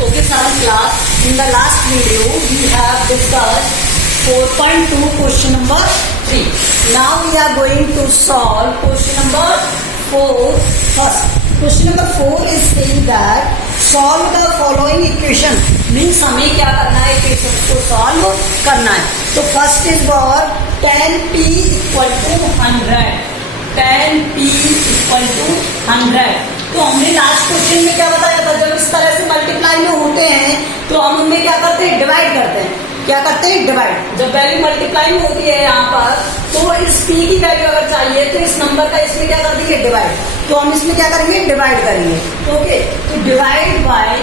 Okay, seventh class. In the last video, we have discussed 4.2 question number 3. Now we are going to solve question number 4 first. Question number 4 is saying that solve the following equation. Means हमें क्या करना है, equation को solve करना है. तो first is for tan p equal to 100. tan p equal to 100. तो हमने लास्ट क्वेश्चन में क्या बताया था, जब इस तरह से मल्टीप्लाई में होते हैं तो हम उनमें क्या करते हैं, डिवाइड करते हैं. क्या करते हैं, डिवाइड. जब वैल्यू मल्टीप्लाई में होती है यहाँ पर, तो इस p की वैल्यू अगर चाहिए तो इस नंबर का इसमें क्या कर देंगे, डिवाइड. तो हम इसमें क्या करेंगे, डिवाइड करेंगे. ओके, तो डिवाइड बाय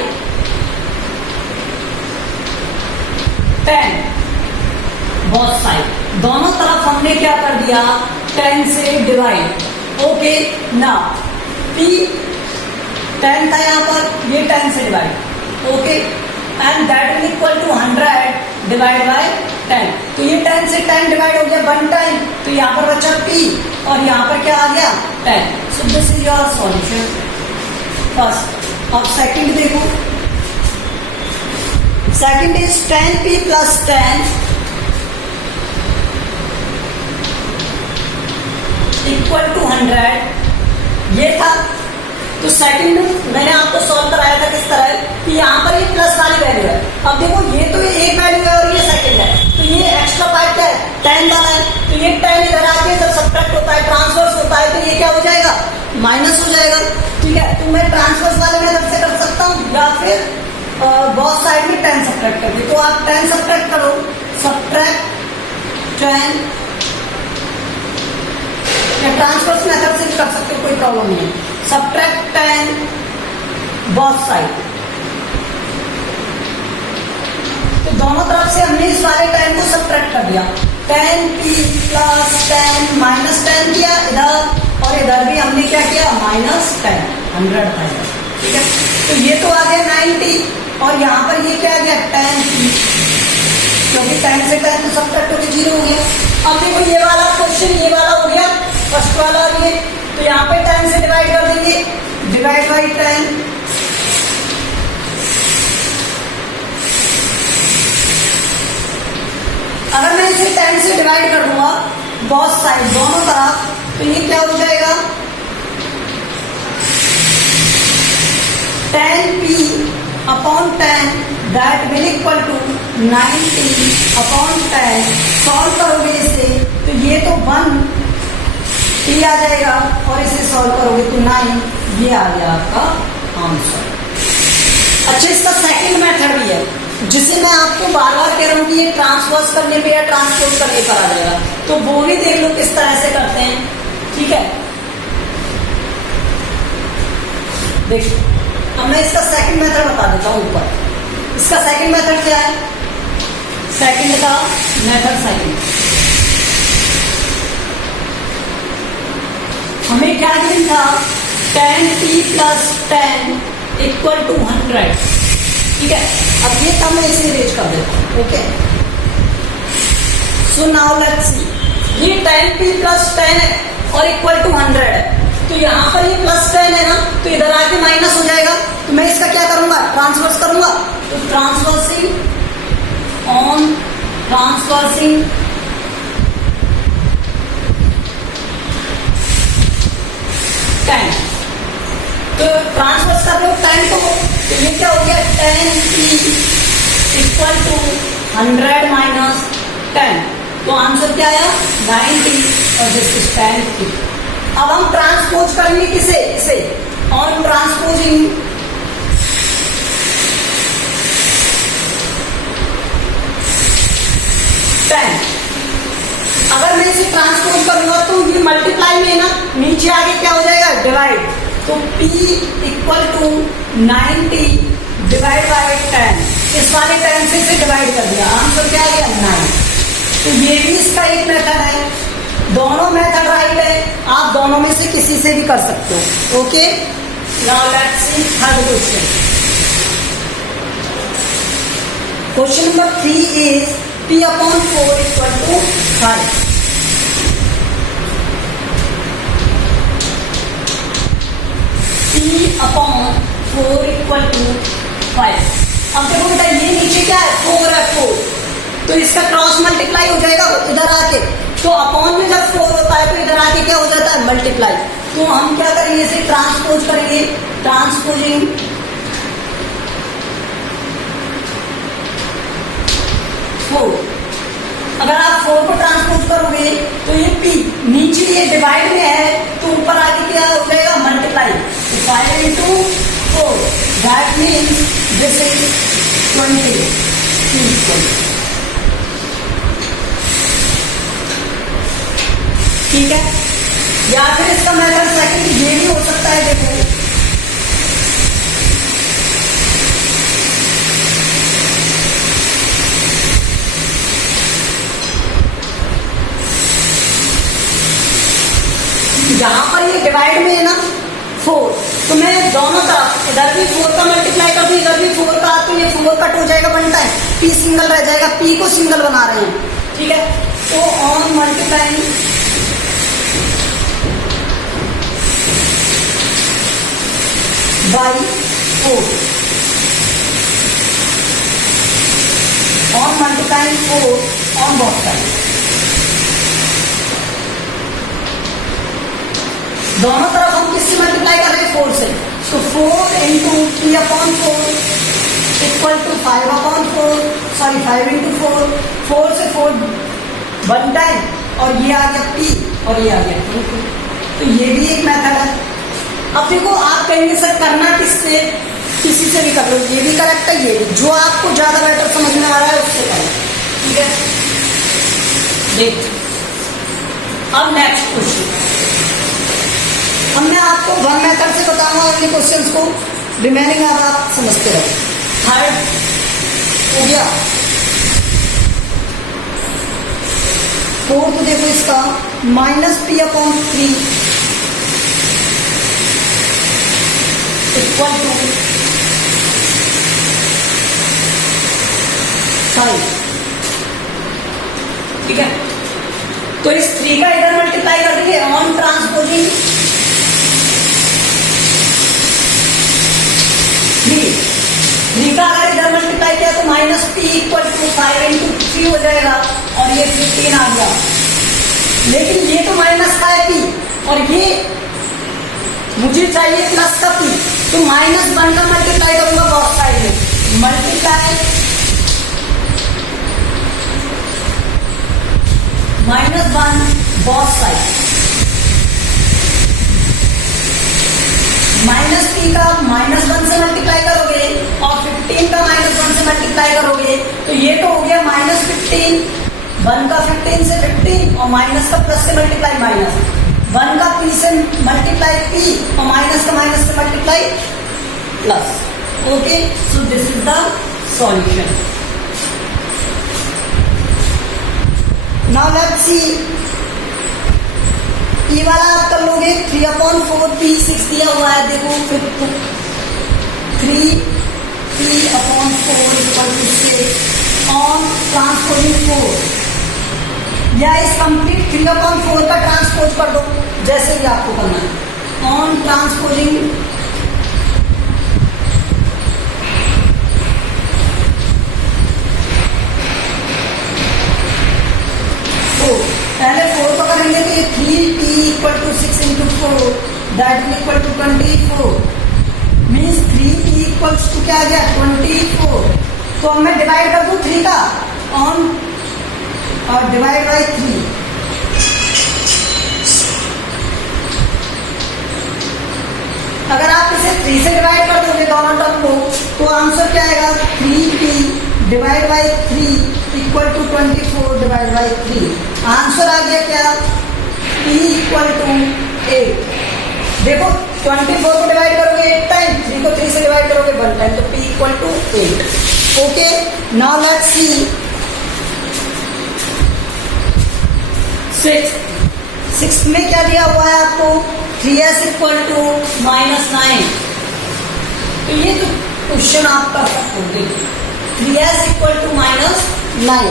10 बोथ साइड. दोनों तरफ हमने क्या कर दिया, 10 से डिवाइड. ओके, नाउ p 10 था यहाँ पर, ये 10 से divide. Okay, and that will equal to 100 divide by 10. तो ये 10 से 10 डिवाइड हो गया 1 टाइम. तो यहाँ पर बचा p और यहाँ पर क्या आ गया, 10. So this is your solution first. अब सेकंड देखो. Second is 10p plus 10 equal to 100. ये था. तो सेकंड मैंने आपको सॉल्व कराया था किस तरह कि यहाँ पर ये प्लस वाली वैल्यू है. अब देखो ये तो एक वैल्यू है और ये सेकंड है, तो ये एक्स्ट्रा पार्ट क्या है, 10 वाला है. तो ये 10 इधर आके जब सब्ट्रैक्ट होता है, ट्रांसवर्स होता है, तो ये क्या हो जाएगा, माइनस हो जाएगा. ठीक है, तो मैं ट्रांसवर्स वाले मेथड से कर सकता हूँ या फिर बहुत साइड में 10 सब्ट्रैक्ट कर दी. तो आप 10 सब्ट्रैक्ट करो, सब्ट्रैक्ट 10 या ट्रांसवर्स मेथड से भी कर सकते हो, कोई प्रॉब्लम नहीं है. Subtract 10 both side. तो दोनों तरफ से हमने इस वाले 10 को सब्ट्रैक्ट कर दिया. 10p प्लस 10 माइनस 10 किया इधर, और इधर भी हमने क्या किया, माइनस 10. 100 था. ठीक है, तो ये तो आ गया 90 और यहाँ पर ये क्या आ गया, 10p, क्योंकि 10 से 10 तो सब्ट्रैक्ट होकर 0 हो गया. अब देखो ये वाला क्वेश्चन, ये वाला हो गया फर्स्ट वाला. ये तो यहाँ पे 10 से डिवाइड कर देंगे, डिवाइड बाई 10. अगर मैं इसे 10 से डिवाइड कर दूंगा बोथ साइड, दोनों तरफ, तो ये क्या हो जाएगा, 10p upon 10 that will equal to 90 upon 10. Solve करोगे इसे तो ये तो 1 p आ जाएगा और इसे सॉल्व करोगे तो 9. ये आ गया आपका आंसर. अच्छा, इसका सेकंड मेथड भी है जिसे मैं आपको बार बार कह रहा हूँ कि ये ट्रांसपोज करने पे या ट्रांसपोज करने पर आ जाएगा, तो वो भी देख लो किस तरह से करते हैं. ठीक है, देखो अब मैं इसका सेकंड मेथड बता देता हूँ ऊपर. इसका सेकंड मेथड क्या है, सेकंड का मेथड सेकंड हमें क्या गिवन था, 10p प्लस 10 इक्वल टू 100. ठीक है, अब ये था, मैं इसे इरेज कर देता हूँ. ओके, सो नाउ लेट्स सी. ये 10p प्लस 10 है और इक्वल टू 100 है. तो यहाँ पर ये प्लस 10 है ना, तो इधर आके माइनस हो जाएगा. तो मैं इसका क्या करूंगा, ट्रांसवर्स करूंगा. तो ट्रांसवर्सिंग ऑन ट्रांसवर्सिंग 10. तो ट्रांसवर्स कर लो 10 को, तो ये क्या हो गया, 10p इक्वल टू 100 माइनस 10. तो आंसर क्या आया, 90 और दिस इज 10p. अब हम ट्रांसपोज करेंगे किसे, इसे ऑन ट्रांसपोजिंग 10. अगर मैं इसे ट्रांसपोज करूंगा तो ये मल्टीप्लाई में है ना, नीचे आगे क्या हो जाएगा, डिवाइड. तो p equal to 90 divide by 10. इस वाले 10 से इसे डिवाइड कर दिया, आंसर क्या आ गया, 9. तो ये भी इसका एक मेथड है. दोनों मेथड राइट है, आप दोनों में से किसी से भी कर सकते हो. Okay, now let's see third question. Question number 3 is p upon 4 equal to 5. p upon 4 equal to 5. तो इसका क्रॉस मल्टीप्लाई हो जाएगा इधर आके, तो अपॉन में जब 4 होता है तो इधर आके क्या हो जाता है मल्टीप्लाई। तो हम क्या करेंगे, इसे ट्रांसपोज करेंगे, ट्रांसपोजिंग 4। अगर आप 4 को ट्रांसपोज करोगे तो ये p नीचे ये डिवाइड में है तो ऊपर आके क्या हो जाएगा multiply. 5 into 4 that means this is 20 ठीक है। या फिर इसका मेथड सेकंड ये भी हो सकता है, देखो यहां पर ये डिवाइड में है ना 4, तो मैं दोनों तरफ इधर भी 4 का मल्टीप्लाई कर दूं, इधर भी 4 का, तो ये 4 कट हो जाएगा 1 टाइम, p सिंगल रह जाएगा, p को सिंगल बना रहे हैं, ठीक है। तो on multiplying by 4, on multiplying 4 on both side, दोनों तरफ हम किससे मल्टीप्लाई कर रहे हैं 4 से, तो 4 into p/4 equal to 5/4, sorry 5 into 4, 4 से 4 1 टाइम और ये आ गया p और ये आ गया, तो ये भी एक मेथड है। अब देखो आप कहेंगे सर करना किससे, किसी से भी कर लो, ये भी करेक्ट है, ये भी, जो आपको ज्यादा बेटर समझ में आ रहा है उससे करो, ठीक है। देख अब नेक्स्ट क्वेश्चन, अब मैं आपको वन मेथड से बताऊंगा अपने क्वेश्चंस को, रिमेनिंग अब आप समझते रहो। थर्ड हो गया, फोर्थ देखो इसका -p/3 इक्वल टू 5, ठीक है। तो इस 3 का इधर मल्टीप्लाई कर देंगे ऑन ट्रांसपोजिंग 3 का अगर इधर मल्टीप्लाई किया तो -p इक्वल टू 5 into 3 हो जाएगा और ये 15 आ गया, लेकिन ये तो माइनस का है p और ये मुझे चाहिए प्लस का p, तो -1 का मल्टीप्लाई करूंगा बोथ साइड में, मल्टीप्लाई -1 बोथ साइड, -p का -1 से मल्टीप्लाई करोगे और 15 का -1 से मल्टीप्लाई करोगे तो ये तो हो गया -15, 1 का 15 से 15 और माइनस का प्लस से मल्टीप्लाई माइनस, 1 का p से मल्टीप्लाई p और माइनस का माइनस से multiply plus, okay. So this is the solution. Now let's सी, ये वाला आप कर लोगे 3/4 p6 दिया हुआ है, देखो 3p/4 equal to 6 on transposing 4, या इस कंप्लीट 3/4 का ट्रांसपोज कर दो जैसे भी आपको करना है, ऑन ट्रांसपोजिंग 4, पहले 4 को करेंगे तो ये 3p equal to 6 into 4 that is equal to 24, means 3p equals to क्या आ गया 24। तो अब मैं डिवाइड कर दूं 3 का ऑन और डिवाइड बाई 3, अगर आप इसे 3 से डिवाइड कर दोगे दोनों टर्म को तो आंसर क्या आएगा 3p divide by 3 equal to 24 divide by 3, answer आ गया क्या p इक्वल टू 8। देखो 24 को डिवाइड करोगे 8 टाइम, 3 को 3 से डिवाइड करोगे 1 टाइम, तो p equal to 8, okay. Now let's see 6 में क्या दिया हुआ है आपको 3s इक्वल टू -9, तो ये तो क्वेश्चन आप कर सकते हो, 3s इक्वल टू -9,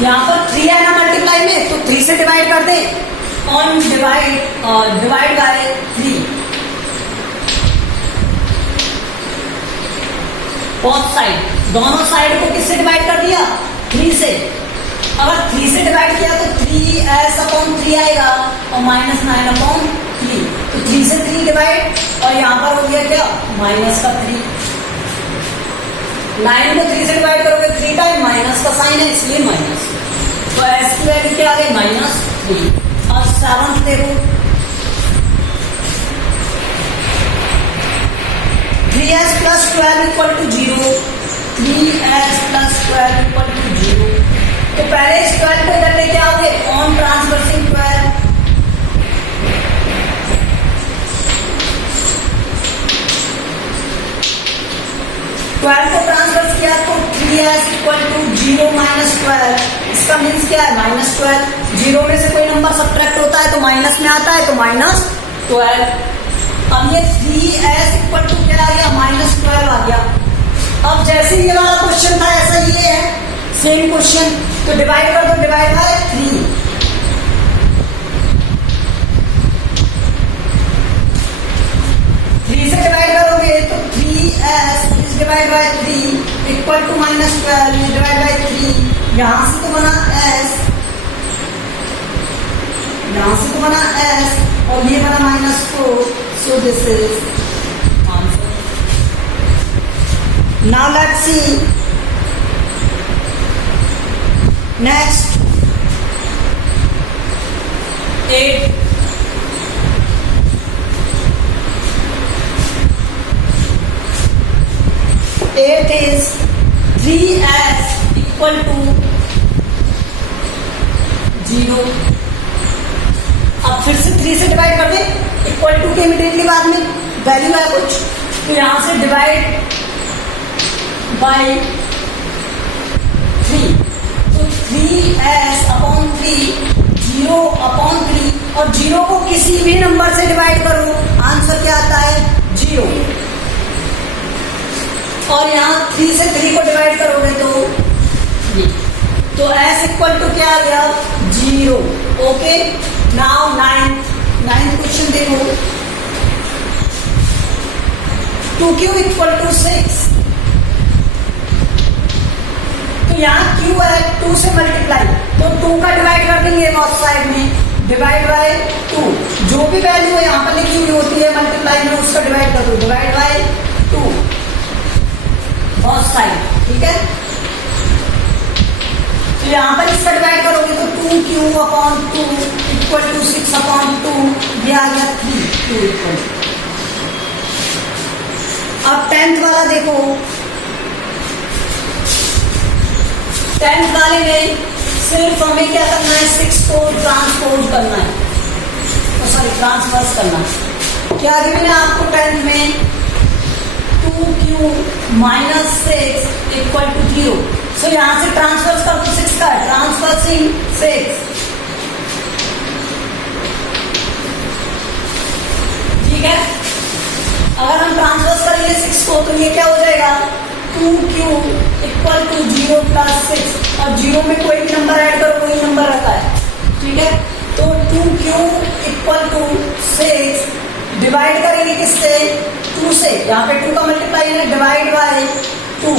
यहाँ पर 3 है ना मल्टीप्लाई में, तो 3 से डिवाइड कर दे on divide by 3, both side, दोनों साइड को किससे डिवाइड कर दिया? 3 से। अगर 3 से डिवाइड किया तो 3s/3 आएगा और -9/3, तो 3 से 3 डिवाइड, और यहाँ पर हो गया क्या? माइनस का 3। 9 को 3 से डिवाइड करोगे 3 टाइम, माइनस का साइन है इसलिए माइनस, तो s की वैल्यू क्या आ गई? -3। और 7th देखो, 3s + 12 = 0, 3s + 12 = 0। तो पहले इस 12 को इधर लेके आओगे, ऑन ट्रांसवर्सिंग 12, को ट्रांसवर्स किया तो 3s = 0 - 12, इसका मीन्स क्या है? -12। 0 में से कोई नंबर सब्ट्रैक्ट होता है तो माइनस में आता है, तो -12। अब ये 3s = क्या आ गया? -12 आ गया। अब जैसे ये वाला क्वेश्चन था ऐसा ये है, सेम क्वेश्चन, तो डिवाइड कर दो, डिवाइड बाय 3। से डिवाइड करोगे तो 3s डिवाइड बाय 3 = -12, ये डिवाइड बाय 3, यहां से तो बना s, यहां से तो बना s, और ये बना -4, so this is answer. Now let's see next 8. Eight is 3s = 0। अब फिर से 3 से डिवाइड कर दे, इक्वल टू के इमीडिएटली बाद में वैल्यू है कुछ, तो यहां से डिवाइड बाय 3, तो 3s/3 0/3, और 0 को किसी भी नंबर से डिवाइड करो, आंसर क्या आता है? 0। और यहाँ 3 से 3 को डिवाइड करोगे तो ये, तो s = क्या आ गया? 0। ओके, नाउ 9th क्वेश्चन देखो, 2q = 6, तो यहाँ q है 2 से मल्टीप्लाई, तो 2 का डिवाइड कर देंगे बोथ साइड में, डिवाइड बाय 2, जो भी वैल्यू है यहाँ पर लिखी हुई होती है मल्टीप्लाई में, उसका डिवाइड कर दो, डिवाइड बाय 2 बोथ साइड, ठीक है। तो यहाँ पर इसका डिवाइड करोगे तो 2q/2 = 6/2, ये आ गया 3q =। अब 10th वाला देखो, 10th वाले में सिर्फ हमें क्या करना है? 6 को ट्रांसपोज करना है, सॉरी ट्रांसवर्स करना है। क्या गिवन है आपको 10th में? 2q - 6 = 0। सो यहां से ट्रांसफर कर दो 6 का, ट्रांसफर्सिंग 6, ठीक है। अगर हम ट्रांसफर करेंगे 6 को तो ये क्या हो जाएगा? 2q = 0 + 6, और 0 में कोई भी नंबर ऐड करो वही नंबर रहता है, ठीक है। तो 2q = 6 डिवाइड करेंगे किससे? 2 से, यहाँ पे 2 का मल्टीप्लाई है, डिवाइड बाय 2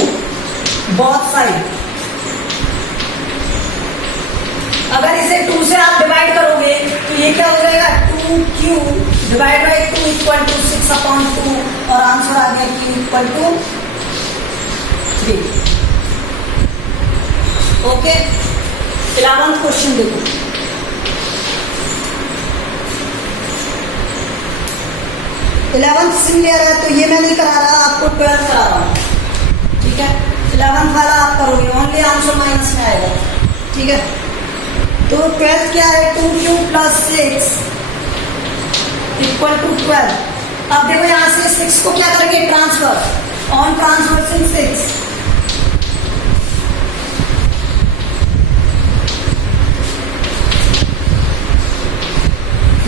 बोथ साइड। अगर इसे 2 से आप डिवाइड करोगे तो ये क्या हो जाएगा? 2q डिवाइड बाय 2 = 6/2, और आंसर आ गया q = 3। ओके, 11th क्वेश्चन देखो, 11th सिमिलर है, तो ये मैं नहीं करा रहा, आपको 12th करा रहा हूँ, ठीक है। 11th वाला आप करोगे, ओनली आंसर माइनस में आएगा, ठीक है। तो 12th क्या है? 2q + 6 = 12। अब देखो यहाँ से 6 को क्या करेंगे? ट्रांसफर, ऑन ट्रांसवर्सिंग 6,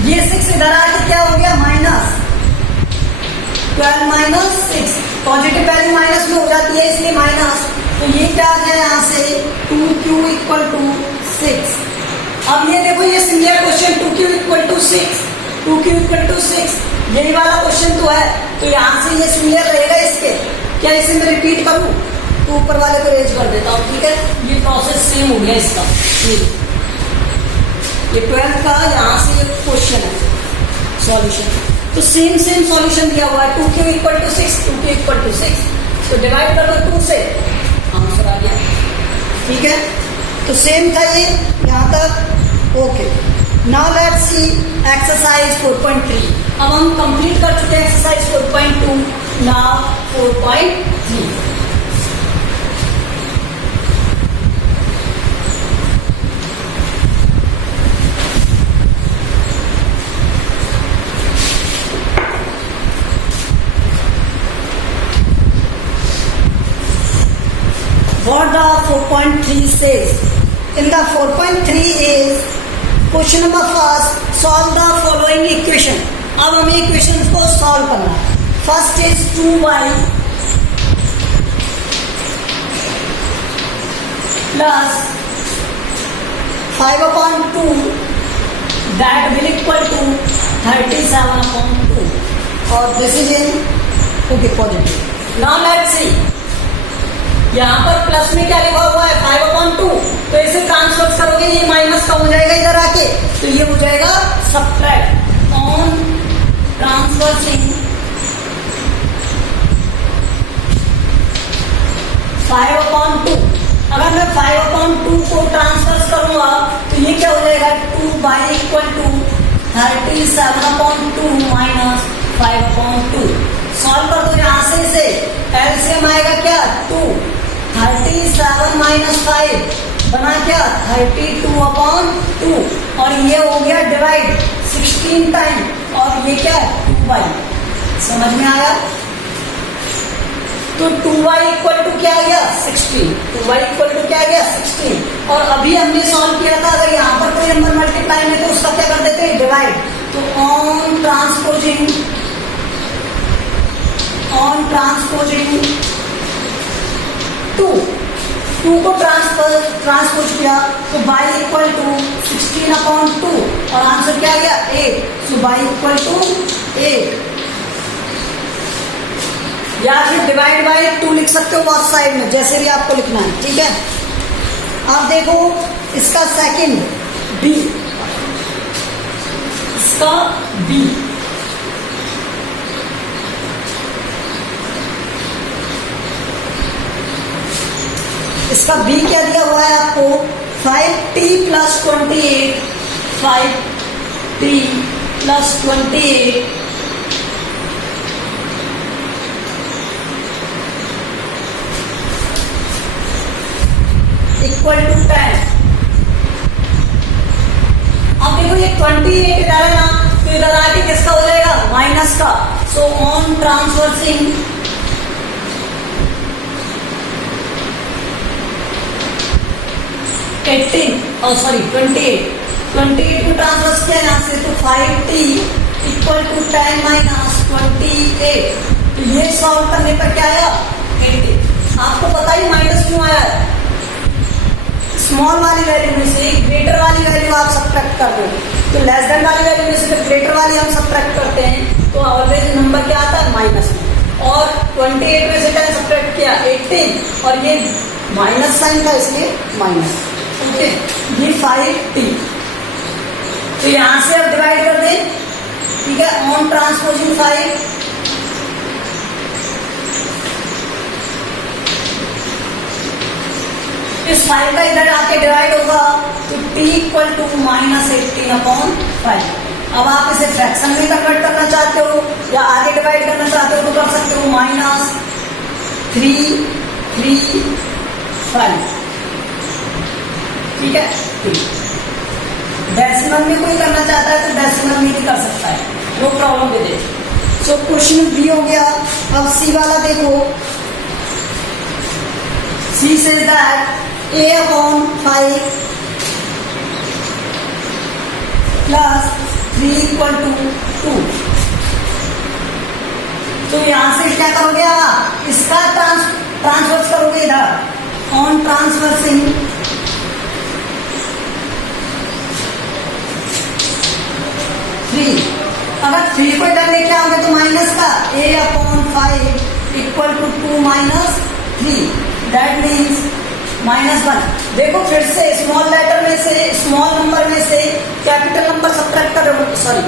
ये 6 इधर आके क्या हो गया? -12 - 6, पॉजिटिव वैल्यू माइनस में हो जाती है इसलिए माइनस, तो ये क्या आ गया यहाँ से? 2q = 6। अब ये देखो, ये सिमिलर क्वेश्चन 2q = 6, 2q = 6, यही वाला क्वेश्चन तो है, तो यहाँ से ये सिमिलर रहेगा इसके, क्या इसे मैं रिपीट करूं? तो ऊपर वाले को रेज कर देता हूं, ठीक है। ये प्रोसेस सेम हो गया इसका। ये 12th का यहाँ से ये क्वेश्चन है सॉल्यूशन। तो सेम सॉल्यूशन दिया हुआ है 2q equal to 6, 2q equal to 6, तो डिवाइड कर दो 2 से, आंसर आ गया, ठीक है। तो सेम था ये यहाँ तक, okay. Now let's C exercise 4.3। अब हम कंप्लीट कर चुके हैं exercise 4.2, now 4.3। What the 4.3 says? In the 4.3 is question number first, solve the following equation. अब हमें इक्वेशन को सॉल्व करना है। First is 2y plus 5/2 that will equal to 37/2 और this is in okay positive. Now let's सी, यहाँ पर plus में क्या लिखा हुआ है 5/2, तो इसे ट्रांसफर करोगे ये माइनस का हो जाएगा इधर आके, तो ये हो जाएगा सब्ट्रैक्ट ऑन ट्रांसफर्सिंग 5/2। अगर मैं 5/2 को ट्रांसफर करूंगा तो ये क्या हो जाएगा 2y equal to 37/2 minus 5/2। Solve कर दो यहाँ से इसे, एलसीएम आएगा क्या 2, 37 माइनस 5 बना क्या 32/2 और ये हो गया डिवाइड 16 टाइम और ये क्या 2y। समझ में आया? तो 2y इक्वल टू क्या आ गया 16, 2y इक्वल टू क्या आ गया 16। और अभी हमने सॉल्व किया था, अगर यहाँ पर कोई नंबर मल्टीप्लाई में तो उसका क्या कर देते हैं डिवाइड। तो ऑन ट्रांसपोजिंग 2 को ट्रांसपोज किया तो y इक्वल टू 16/2 और आंसर क्या आ गया 8, सो y इक्वल टू 8। या फिर डिवाइड बाय 2 लिख सकते हो बोथ साइड में, जैसे भी आपको लिखना है, ठीक है। अब देखो इसका सेकंड b, इसका b इसका b क्या दिया हुआ है आपको 5t plus 28, 5t plus 28 equal to 10। अब देखो ये 28 इधर है ना, तो इधर आके किसका हो जाएगा माइनस का। सो ऑन ट्रांसवर्सिंग 28 को ट्रांसफर किया यहाँ से, तो 5t इक्वल टू 10 माइनस 28। तो ये सॉल्व करने पर क्या आया 80। आपको पता ही माइनस क्यों आया है, स्मॉल वाली वैल्यू में से ग्रेटर वाली वैल्यू आप सब्ट्रैक्ट कर दो, तो लेस देन वाली वैल्यू में से जब ग्रेटर वाली हम सब्ट्रैक्ट करते हैं तो ऑलवेज नंबर क्या आता है माइनस में। और 28 में से 10 सब्ट्रैक्ट किया 18 और ये माइनस साइन था इसलिए माइनस, ओके। ये 5t, तो यहां से अब डिवाइड कर दें, ठीक है। ऑन ट्रांसपोजिंग 5 इस 5 का इधर आके डिवाइड होगा तो t इक्वल टू माइनस 18/5। अब आप इसे फ्रैक्शन में कन्वर्ट करना चाहते हो या आगे डिवाइड करना चाहते हो तो कर सकते हो माइनस 335, ठीक है। डेसिमल में कोई करना चाहता है तो डेसिमल में भी कर सकता है, no problem with it. So question B हो गया। अब सी वाला देखो, C says that a/5 plus 3 equal to 2। तो यहां से क्या करोगे आप, इसका ट्रांसफर करोगे इधर ऑन ट्रांसफर्सिंग 3। अगर 3 को इधर लेके आओगे तो माइनस का a/5 equal to 2 minus 3, that means -1। देखो फिर से स्मॉल लेटर में से, स्मॉल नंबर में से कैपिटल नंबर सब्ट्रैक्ट कर रहे हो, सॉरी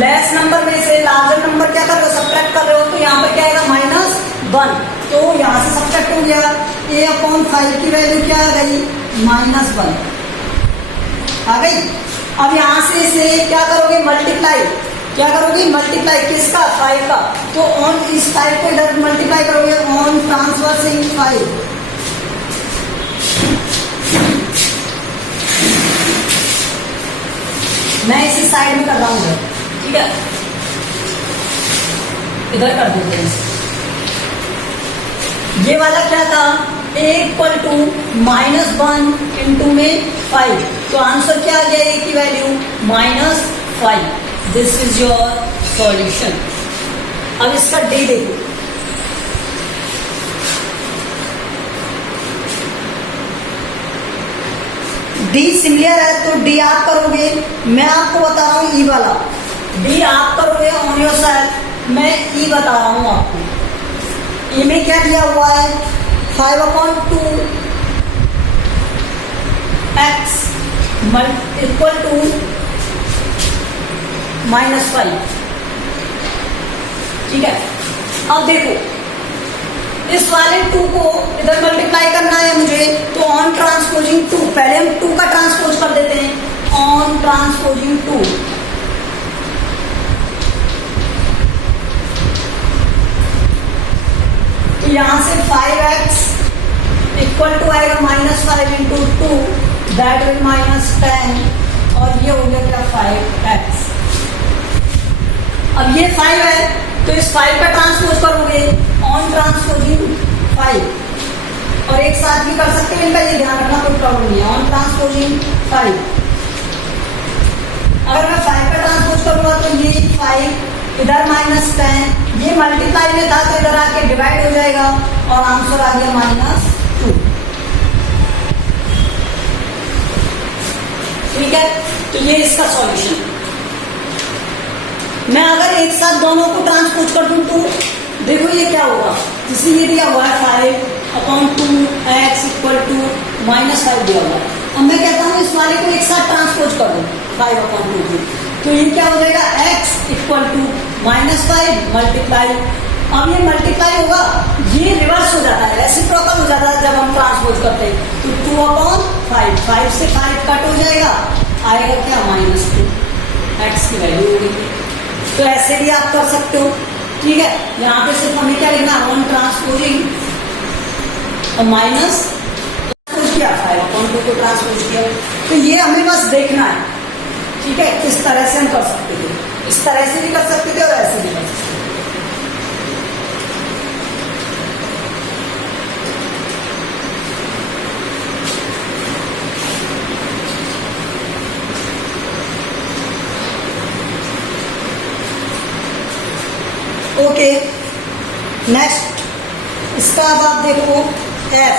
लेस नंबर में से लार्जर नंबर क्या कर रहे हो, सब्ट्रैक्ट कर रहे हो, तो यहाँ पर क्या आएगा -1, तो यहाँ से सब्ट्रैक्ट हो गया। a/5 की वैल्यू क्या आ गई, -1 आ गई। अब यहाँ से क्या करोगे, मल्टीप्लाई, क्या करोगे, मल्टीप्लाई किसका, 5 का, तो ऑन इस 5 को इधर मल्टीप्लाई करोगे, ऑन ट्रांसवर्सिंग 5, मैं इसी साइड में कर रहा हूँ, ठीक है, इधर कर देते हैं। ये वाला क्या था, a इक्वल टू -1 इंटू में 5, तो आंसर क्या आ गया, a की value -5। This is your solution. अब इसका डी देखो, डी सिमिलर है तो डी आप करोगे, मैं आपको बता रहा हूं ई वाला, डी आप करोगे ऑन योर साइड, मैं ई बता रहा हूं आपको। ई में क्या दिया हुआ है, 5/2 x इक्वल टू -5, ठीक है। अब देखो इस वाले 2 को इधर मल्टीप्लाई करना है मुझे, तो ऑन ट्रांसपोजिंग 2, पहले हम 2 का ट्रांसपोज कर देते हैं, ऑन ट्रांसपोजिंग 2, तो यहां से 5x इक्वल टू आएगा -5 इंटू 2, दैट विल -10, और ये हो गया क्या, 5x। अब ये 5 है तो इस 5 का ट्रांसपोज करोगे, ऑन ट्रांसपोजिंग 5, और एक साथ भी कर सकते हैं, इनका ये ध्यान रखना, कोई प्रॉब्लम नहीं है, ऑन ट्रांसपोजिंग 5। अगर मैं 5 का ट्रांसपोज करूंगा तो ये 5 इधर -10, ये मल्टीप्लाई में था तो इधर आके डिवाइड हो जाएगा, और आंसर आ गया -2, ठीक है। तो ये इसका सॉल्यूशन। मैं अगर एक साथ दोनों को ट्रांसपोज कर दूं तो देखो ये क्या होगा, जैसे ये दिया हुआ है 5/2x इक्वल टू -5 दिया हुआ है। अब मैं कहता हूं इस वाले को एक साथ ट्रांसपोज कर दूं 5/2, तो ये क्या हो जाएगा, x इक्वल टू -5 मल्टीप्लाई, अब ये मल्टीप्लाई होगा, ये रिवर्स हो जाता है, रेसिप्रोकल हो जाता है जब हम ट्रांसपोज करते हैं, तो 2/5, 5 से 5 कट हो जाएगा, आएगा क्या, -2, x की वैल्यू होगी। तो ऐसे भी आप कर सकते हो, ठीक है। यहाँ पे सिर्फ हमें क्या लिखना, ऑन ट्रांसपोजिंग और माइनस किया, 5/2 को ट्रांसपोज किया, तो ये हमें बस देखना है, ठीक है। किस तरह से हम कर सकते थे, इस तरह से भी कर सकते थे और ऐसे भी कर सकते थे। ओके, नेक्स्ट इसका अब आप देखो f,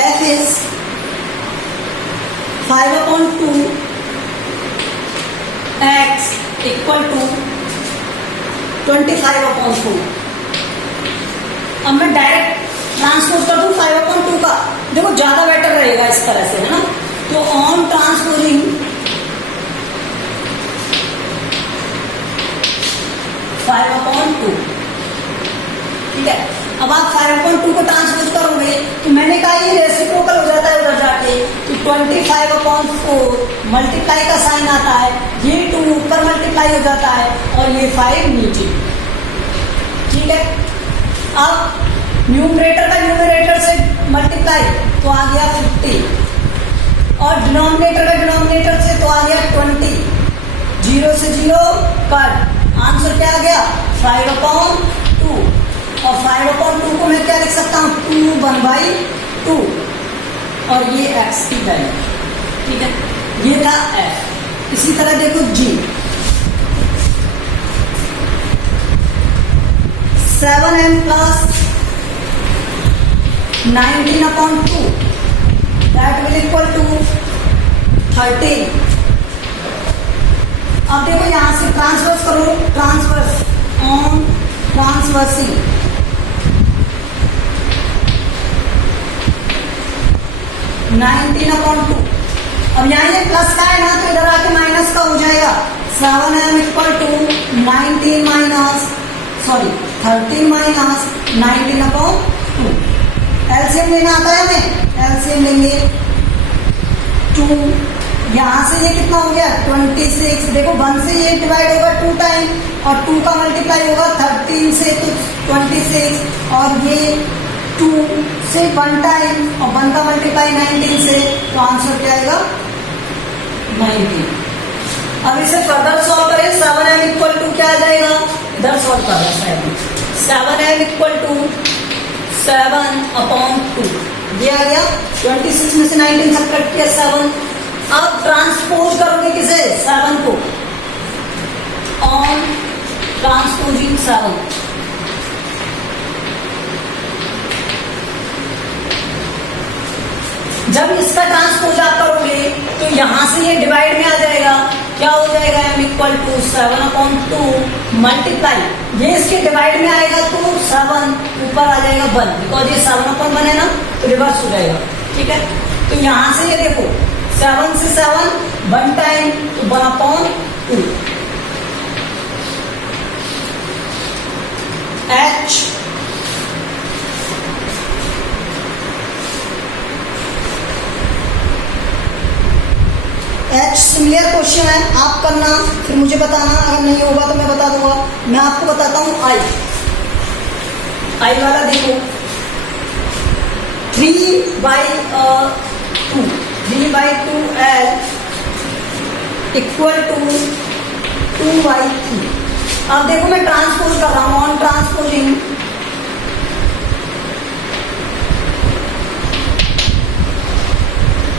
f is 5/2 x equal to 25/2। अब मैं डायरेक्ट ट्रांसपोज कर दूं 5/2 का, देखो ज्यादा बेटर रहेगा इस तरह से, है ना। तो ऑन ट्रांसपोजिंग 5/2, ठीक है। अब आप 5/2 को ट्रांसपोज करोगे तो मैंने कहा ये रेसिप्रोकल हो जाता है उधर जाके, तो 25/4 मल्टीप्लाई का साइन आता है, ये 2 ऊपर मल्टीप्लाई हो जाता है और ये 5 नीचे, ठीक है। अब न्यूमरेटर का न्यूमरेटर से मल्टीप्लाई तो आ गया 50, और डिनोमिनेटर का डिनोमिनेटर से तो आ गया 20, 0 से 0 कट, आंसर क्या आ गया, 5/2, और 5/2 को मैं क्या लिख सकता हूँ, 2/2, और ये x की वैल्यू, ठीक है। ये था f। इसी तरह देखो g, 7m plus 19/2, that will equal to 13। अब देखो यहां से ट्रांसवर्स करो, transverse on transversing, nineteen upon two. अब यहाँ ये प्लस का है ना, तो इधर आके माइनस का हो जाएगा। 7m equal to 19 minus 13 minus 19 upon 2। LCM लेना आता है हमें, एलसीएम लेंगे 2, यहाँ से ये कितना हो गया 26। देखो 1 से ये डिवाइड होगा 2 टाइम, और 2 का मल्टीप्लाई होगा 13 से तो 26, और ये 2 से 1 टाइम, और 1 का मल्टीप्लाई 19 से, तो आंसर क्या आएगा 19। अब इसे फर्दर सॉल्व करें, 7m इक्वल टू क्या आ जाएगा, इधर सॉल्व कर रहा है 7m इक्वल टू 7 अपॉन 2 दिया गया। 26 में से 19 सब्ट्रैक्ट किया 7। अब ट्रांसपोज करोगे किसे, 7 को, ऑन ट्रांसपोजिंग 7। जब इसका ट्रांसपोज आप करोगे तो यहां से ये डिवाइड में आ जाएगा, क्या हो जाएगा m equal to 7 upon 2 multiply, ये इसके डिवाइड में आएगा तो 7 ऊपर आ जाएगा 1, बिकॉज ये 7 अपॉन 1 है ना, तो रिवर्स हो जाएगा। ठीक है, तो यहां से ये देखो 7 से 7 1 टाइम, तो 1 अपॉन 2 h सिमिलर क्वेश्चन है, आप करना फिर मुझे बताना, अगर नहीं होगा तो मैं बता दूंगा। मैं आपको बताता हूं आई वाला देखो 3/2l इक्वल टू 2/3। अब देखो मैं ट्रांसपोज कर रहा हूं, ऑन ट्रांसपोजिंग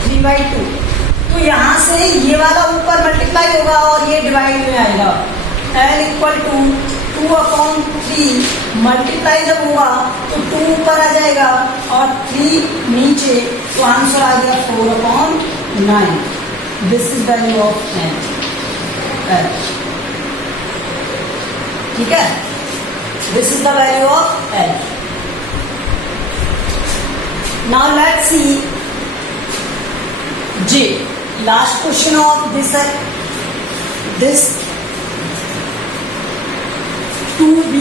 3/2, तो यहां से ये वाला ऊपर मल्टीप्लाई होगा और ये डिवाइड में आएगा। l equal to 2 upon 3 multiply जब होगा तो 2 ऊपर आ जाएगा और 3 नीचे, तो आंसर आ गया 4 upon 9। This is value of l। ठीक है, this is the value of l। Now let's C J, last question of this 2b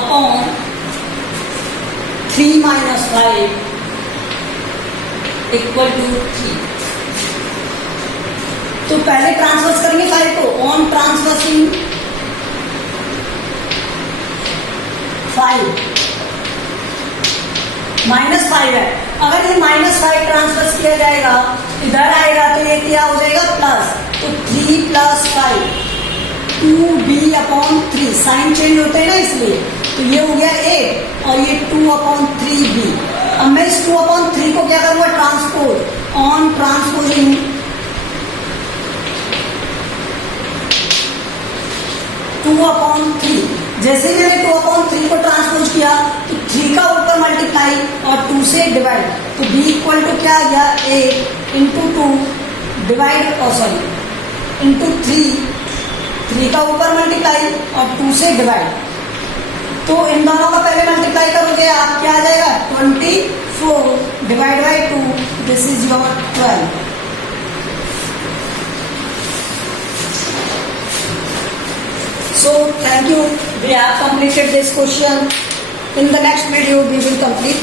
upon 3 minus 5 equal to 3। तो पहले ट्रांसवर्स करेंगे 5 को, ऑन ट्रांसवर्सिंग 5 -5 है। अगर ये -5 ट्रांसफर किया जाएगा, इधर आएगा तो ये क्या हो जाएगा प्लस, तो 3 + 5 2b अपॉन 3, साइन चेंज होते हैं ना इसलिए, तो ये हो गया 8 और ये 2 अपॉन 3b। अब मैं इस 2 अपॉन 3 को क्या करूंगा, ट्रांसपोज, ऑन ट्रांसपोजिंग 2 अपॉन 3। जैसे ही मैंने 2 अपॉन 3 को ट्रांसपोज किया तो 3 का ऊपर मल्टीप्लाई और 2 से डिवाइड, तो b इक्वल टू क्या आ गया 8 इंटू 2 डिवाइड इंटू 3 का ऊपर मल्टीप्लाई और 2 से डिवाइड, तो इन दोनों का पहले मल्टीप्लाई करोगे आप, क्या आ जाएगा 24 divide by 2, this is your 12। So thank you. We have completed this question. In the next video, we will complete.